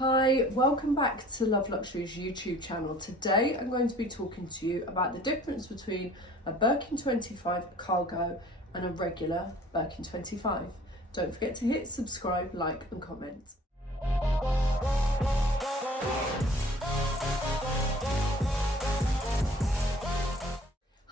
Hi, welcome back to Love Luxury's YouTube channel. Today I'm going to be talking to you about the difference between a Birkin 25 cargo and a regular Birkin 25. Don't forget to hit subscribe, like and comment.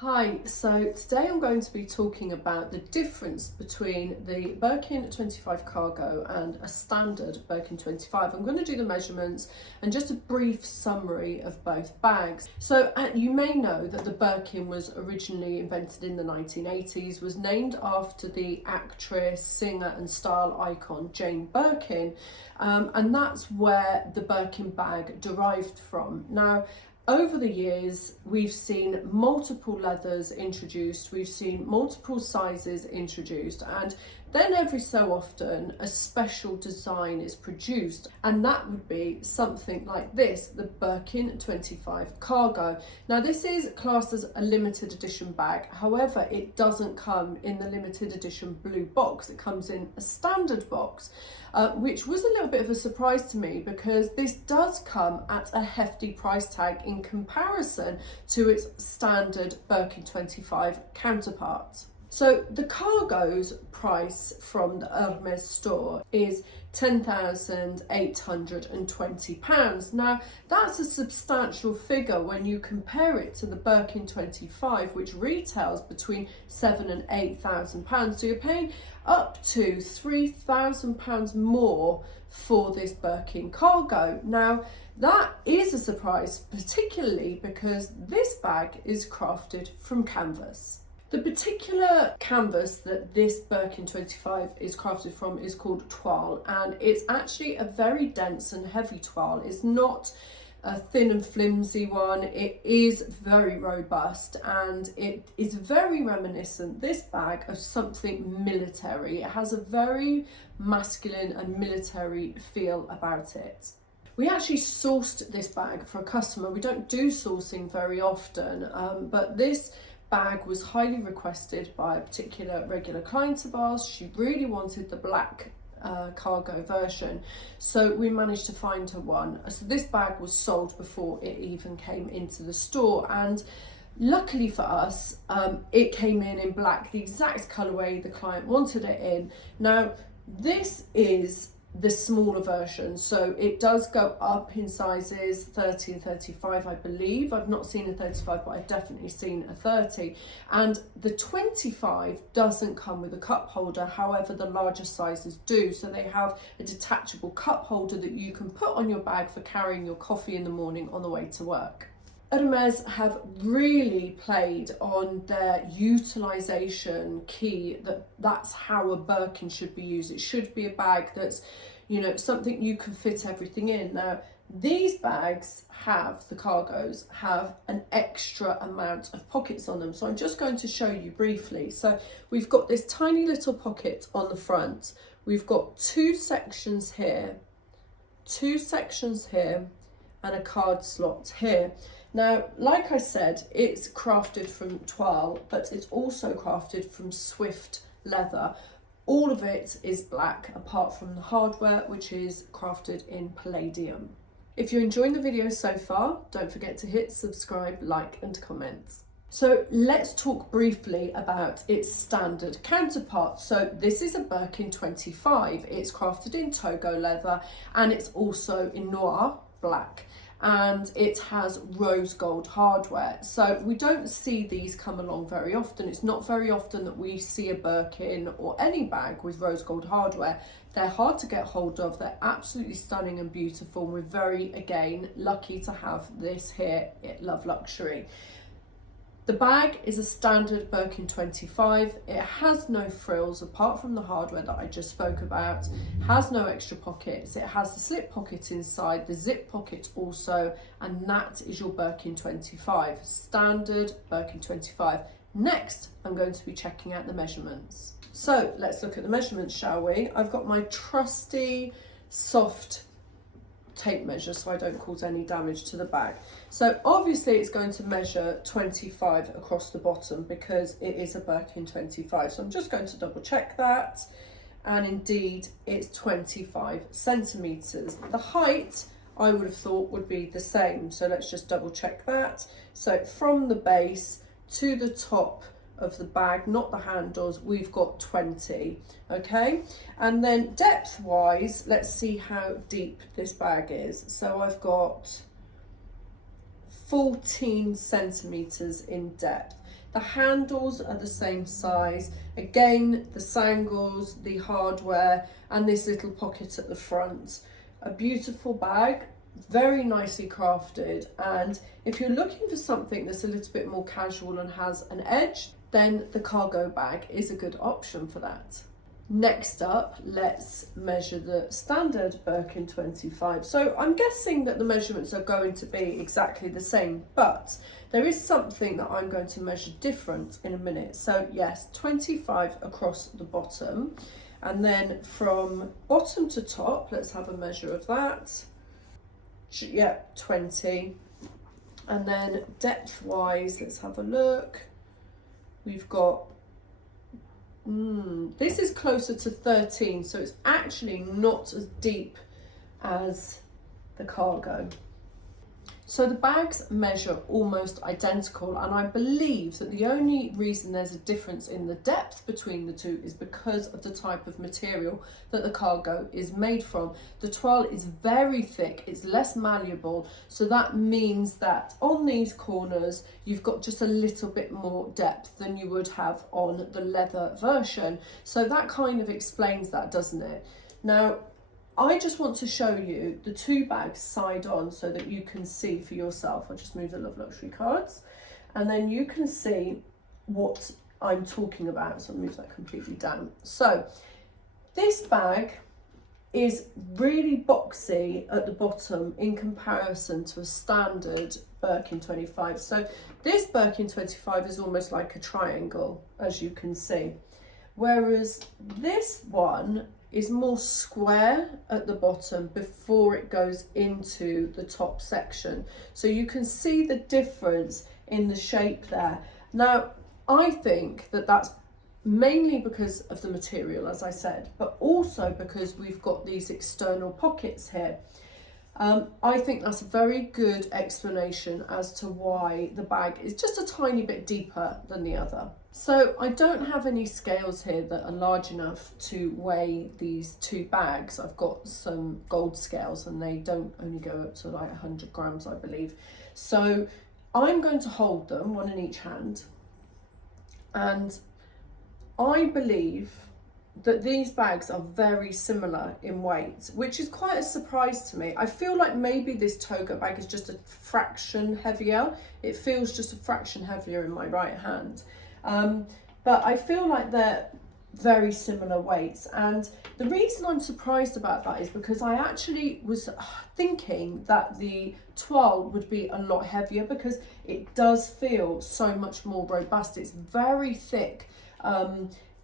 Hi, so today I'm going to be talking about the difference between the Birkin 25 cargo and a standard Birkin 25. I'm going to do the measurements and just a brief summary of both bags. So you may know that the Birkin was originally invented in the 1980s, was named after the actress, singer and style icon Jane Birkin, and that's where the Birkin bag derived from. Now, over the years, we've seen multiple leathers introduced, we've seen multiple sizes introduced, and then every so often a special design is produced, and that would be something like this, the Birkin 25 cargo. Now this is classed as a limited edition bag, however it doesn't come in the limited edition blue box, it comes in a standard box. Which was a little bit of a surprise to me because this does come at a hefty price tag in comparison to its standard Birkin 25 counterpart. So the cargo's price from the Hermès store is £10,820. Now that's a substantial figure when you compare it to the Birkin 25, which retails between £7,000 and £8,000. So you're paying up to £3,000 more for this Birkin cargo. Now that is a surprise, particularly because this bag is crafted from canvas. The particular canvas that this Birkin 25 is crafted from is called toile, and it's actually a very dense and heavy toile. It's not a thin and flimsy one. It is very robust and it is very reminiscent, this bag, of something military. It has a very masculine and military feel about it. We actually sourced this bag for a customer. We don't do sourcing very often, but this bag was highly requested by a particular regular client of ours. She really wanted the black cargo version, so we managed to find her one. So this bag was sold before it even came into the store, and luckily for us, it came in black, the exact colorway the client wanted it in. Now this is the smaller version, so it does go up in sizes 30 and 35, I believe. I've not seen a 35, but I've definitely seen a 30, and the 25 doesn't come with a cup holder, however the larger sizes do. So they have a detachable cup holder that you can put on your bag for carrying your coffee in the morning on the way to work. Hermes have really played on their utilization key, that's how a Birkin should be used. It should be a bag that's, you know, something you can fit everything in. Now, these bags the cargos have an extra amount of pockets on them. So I'm just going to show you briefly. So we've got this tiny little pocket on the front. We've got two sections here, and a card slot here. Now, like I said, it's crafted from toile, but it's also crafted from Swift leather. All of it is black, apart from the hardware, which is crafted in palladium. If you're enjoying the video so far, don't forget to hit subscribe, like and comment. So let's talk briefly about its standard counterpart. So this is a Birkin 25. It's crafted in Togo leather, and it's also in noir, black, and it has rose gold hardware. So we don't see these come along very often. It's not very often that we see a Birkin or any bag with rose gold hardware. They're hard to get hold of. They're absolutely stunning and beautiful. We're very, again, lucky to have this here at Love Luxury. The bag is a standard Birkin 25. It has no frills apart from the hardware that I just spoke about, has no extra pockets. It has the slip pocket inside, the zip pocket also, and that is your Birkin 25, standard Birkin 25. Next, I'm going to be checking out the measurements. So let's look at the measurements, shall we? I've got my trusty soft tape measure so I don't cause any damage to the bag. So obviously it's going to measure 25 across the bottom because it is a Birkin 25. So I'm just going to double check that, and indeed it's 25 centimetres. The height I would have thought would be the same, so let's just double check that. So from the base to the top of the bag, not the handles, we've got 20, okay? And then depth wise, let's see how deep this bag is. So I've got 14 centimetres in depth. The handles are the same size. Again, the sangles, the hardware, and this little pocket at the front. A beautiful bag, very nicely crafted. And if you're looking for something that's a little bit more casual and has an edge, then the cargo bag is a good option for that. Next up, let's measure the standard Birkin 25. So I'm guessing that the measurements are going to be exactly the same, but there is something that I'm going to measure different in a minute. So yes, 25 across the bottom, and then from bottom to top, let's have a measure of that. Yeah, 20. And then depth wise, let's have a look. We've got this is closer to 13, so it's actually not as deep as the cargo. So the bags measure almost identical, and I believe that the only reason there's a difference in the depth between the two is because of the type of material that the cargo is made from. The toile is very thick, it's less malleable, so that means that on these corners you've got just a little bit more depth than you would have on the leather version. So that kind of explains that, doesn't it? Now, I just want to show you the two bags side on so that you can see for yourself. I'll just move the Love Luxury cards and then you can see what I'm talking about. So I'll move that completely down. So this bag is really boxy at the bottom in comparison to a standard Birkin 25. So this Birkin 25 is almost like a triangle, as you can see. Whereas this one is more square at the bottom before it goes into the top section. So you can see the difference in the shape there. Now, I think that that's mainly because of the material, as I said, but also because we've got these external pockets here. I think that's a very good explanation as to why the bag is just a tiny bit deeper than the other. So I don't have any scales here that are large enough to weigh these two bags. I've got some gold scales and they don't only go up to like 100 grams, I believe. So I'm going to hold them, one in each hand. And I believe that these bags are very similar in weight, which is quite a surprise to me. I feel like maybe this Togo bag is just a fraction heavier. It feels just a fraction heavier in my right hand. But I feel like they're very similar weights. And the reason I'm surprised about that is because I actually was thinking that the toile would be a lot heavier because it does feel so much more robust. It's very thick.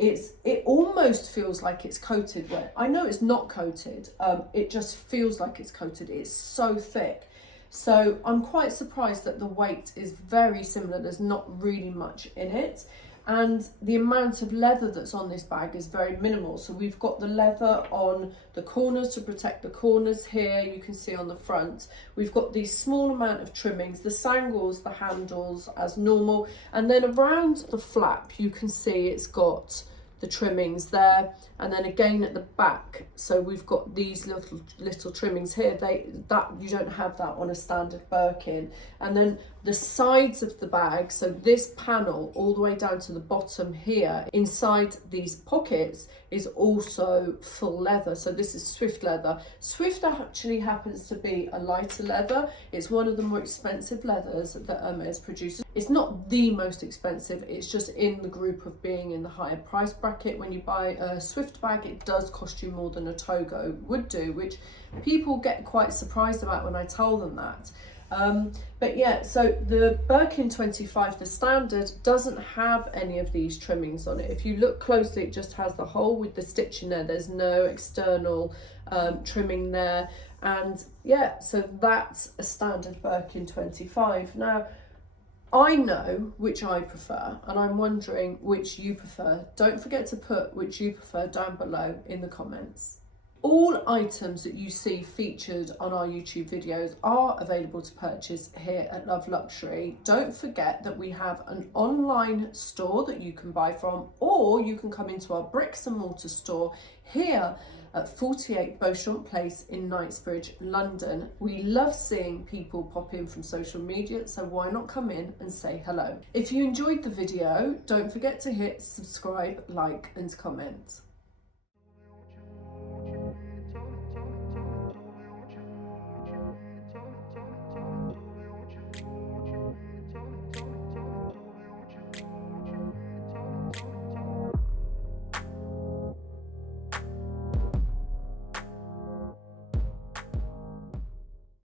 It almost feels like it's coated. Where I know it's not coated, it just feels like it's coated. It's so thick. So I'm quite surprised that the weight is very similar. There's not really much in it. And the amount of leather that's on this bag is very minimal. So we've got the leather on the corners to protect the corners here, you can see on the front. We've got these small amount of trimmings, the sangles, the handles as normal. And then around the flap, you can see it's got the trimmings there, and then again at the back, so we've got these little trimmings here. That you don't have that on a standard Birkin. And then the sides of the bag, so this panel all the way down to the bottom here, inside these pockets is also full leather. So this is Swift leather. Swift actually happens to be a lighter leather. It's one of the more expensive leathers that Hermes produces. It's not the most expensive, it's just in the group of being in the higher price bracket. When you buy a Swift bag, it does cost you more than a Togo would do, which people get quite surprised about when I tell them that. But yeah, so the Birkin 25, the standard, doesn't have any of these trimmings on it. If you look closely, it just has the hole with the stitch in there. There's no external trimming there. And yeah, so that's a standard Birkin 25. Now, I know which I prefer, and I'm wondering which you prefer. Don't forget to put which you prefer down below in the comments. All items that you see featured on our YouTube videos are available to purchase here at Love Luxury. Don't forget that we have an online store that you can buy from, or you can come into our bricks and mortar store here at 48 Beauchamp Place in Knightsbridge, London. We love seeing people pop in from social media, so why not come in and say hello. If you enjoyed the video, don't forget to hit subscribe, like and comment.